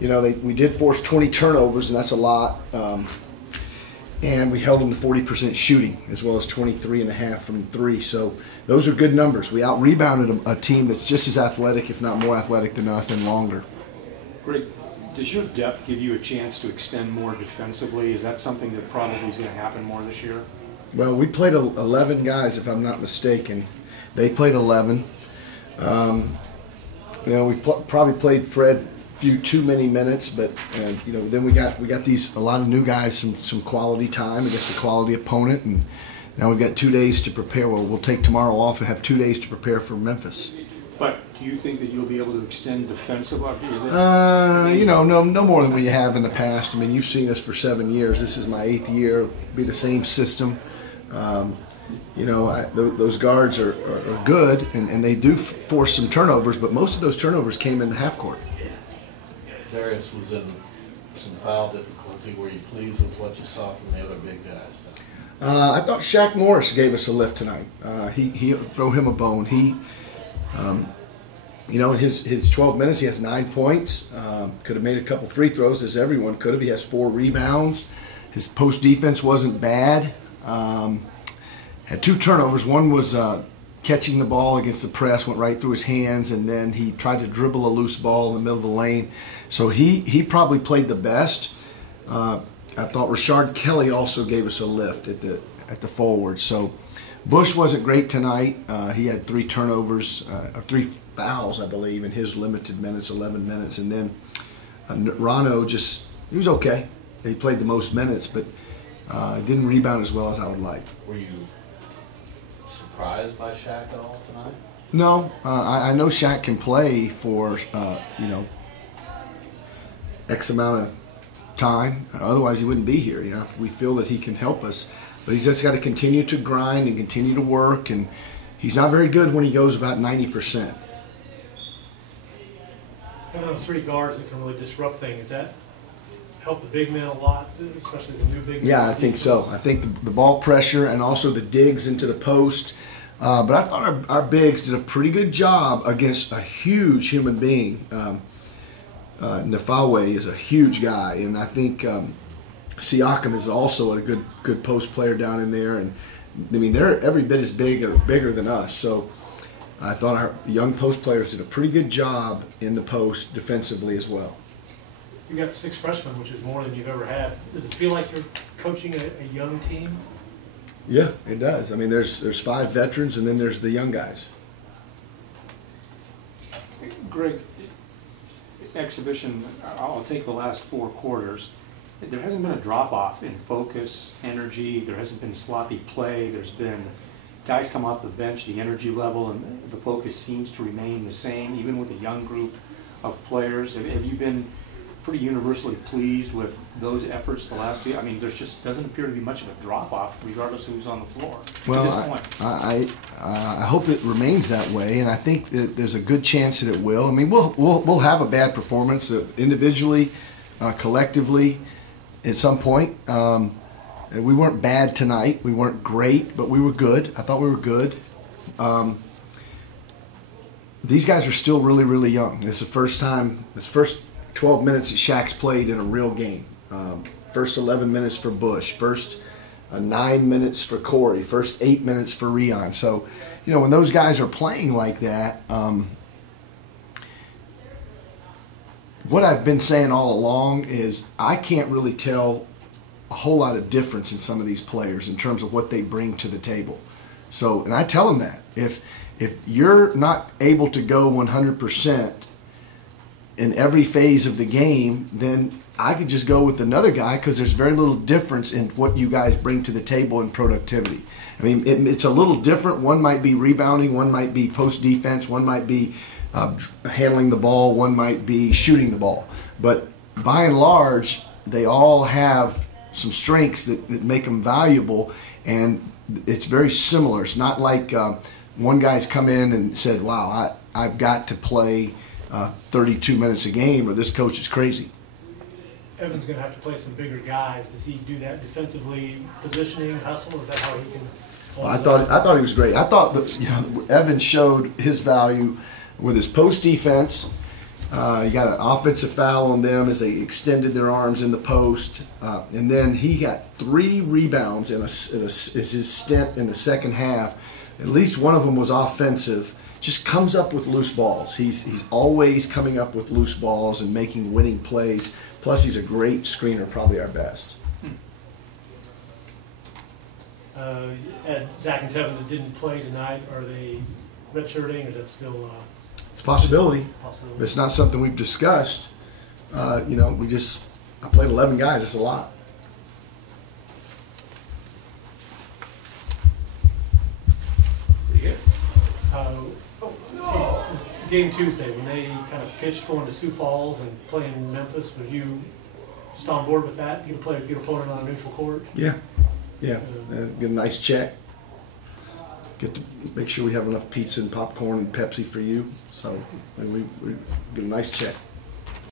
You know, we did force 20 turnovers, and that's a lot. And we held them to 40% shooting, as well as 23.5 from three. So those are good numbers. We out-rebounded a team that's just as athletic, if not more athletic than us, and longer. Greg, does your depth give you a chance to extend more defensively? Is that something that probably is going to happen more this year? Well, we played 11 guys, if I'm not mistaken. They played 11. You know, we probably played Fred few too many minutes, but you know, then we got a lot of new guys, some quality time against a quality opponent, and now we've got 2 days to prepare. Well, we'll take tomorrow off and have 2 days to prepare for Memphis. But do you think that you'll be able to extend defensively? You know, no more than we have in the past. I mean, you've seen us for 7 years. This is my 8th year. It'll be the same system. You know, those guards are good, and they do force some turnovers, but most of those turnovers came in the half court. Darius was in some foul difficulty. Were you pleased with what you saw from the other big guys? I thought Shaq Morris gave us a lift tonight. He throw him a bone. He, you know, in his 12 minutes, he has 9 points. Could have made a couple free throws, as everyone could have. He has 4 rebounds. His post defense wasn't bad. Had 2 turnovers. One was catching the ball against the press, went right through his hands, and then he tried to dribble a loose ball in the middle of the lane. So he probably played the best. I thought Rashard Kelly also gave us a lift at the forward. So Bush wasn't great tonight. He had 3 turnovers, or 3 fouls, I believe, in his limited minutes, 11 minutes. And then Rano he was okay. He played the most minutes, but didn't rebound as well as I would like. Were you surprised by Shaq at all tonight? No, I know Shaq can play for you know, X amount of time. Otherwise, he wouldn't be here. You know, we feel that he can help us, but he's just got to continue to grind and continue to work. And he's not very good when he goes about 90%. Having those 3 guards that can really disrupt things, does that help the big men a lot, especially the new big men? Yeah, I think so. I think the ball pressure and also the digs into the post. But I thought our bigs did a pretty good job against a huge human being. Nafawe is a huge guy, and I think Siakam is also a good post player down in there. And I mean, they're every bit as big or bigger than us. So I thought our young post players did a pretty good job in the post defensively as well. You got 6 freshmen, which is more than you've ever had. Does it feel like you're coaching a young team? Yeah, it does. I mean, there's 5 veterans, and then there's the young guys. Greg, exhibition, I'll take the last 4 quarters. There hasn't been a drop-off in focus, energy. There hasn't been sloppy play. There's been guys come off the bench, the energy level and the focus seems to remain the same, even with a young group of players. Have you been pretty universally pleased with those efforts the last year? I mean, there's just doesn't appear to be much of a drop-off, regardless of who's on the floor well, at this point. I hope it remains that way, and I think that there's a good chance that it will. I mean, we'll have a bad performance individually, collectively, at some point. We weren't bad tonight. We weren't great, but we were good. I thought we were good. These guys are still really, really young. This is the first time, this first 12 minutes that Shaq's played in a real game. First 11 minutes for Bush. First 9 minutes for Corey. First 8 minutes for Rion. So, you know, when those guys are playing like that, what I've been saying all along is I can't really tell a whole lot of difference in some of these players in terms of what they bring to the table. So, and I tell them that. If you're not able to go 100% in every phase of the game, then I could just go with another guy because there's very little difference in what you guys bring to the table in productivity. I mean, it's a little different. One might be rebounding, one might be post defense, one might be handling the ball, one might be shooting the ball. But by and large, they all have some strengths that make them valuable, and it's very similar. It's not like one guy's come in and said, wow, I've got to play 32 minutes a game, or this coach is crazy. Evan's going to have to play some bigger guys. Does he do that defensively, positioning, hustle? Is that how he can? Well, I thought he was great. I thought that, you know, Evan showed his value with his post defense. You got an offensive foul on them as they extended their arms in the post. And then he got 3 rebounds in his stint in the second half. At least one of them was offensive. Just comes up with loose balls. He's always coming up with loose balls and making winning plays. Plus, he's a great screener, probably our best. Ed, Zach and Tevin that didn't play tonight, are they redshirting, or is that still It's a possibility. possible? But it's not something we've discussed. You know, I played 11 guys. That's a lot. Pretty good. See, game Tuesday, when they kind of pitched going to Sioux Falls and playing Memphis, were you just on board with that? You play your opponent on a neutral court? Yeah. Yeah. Get a nice check. Get to make sure we have enough pizza and popcorn and Pepsi for you. So we get a nice check.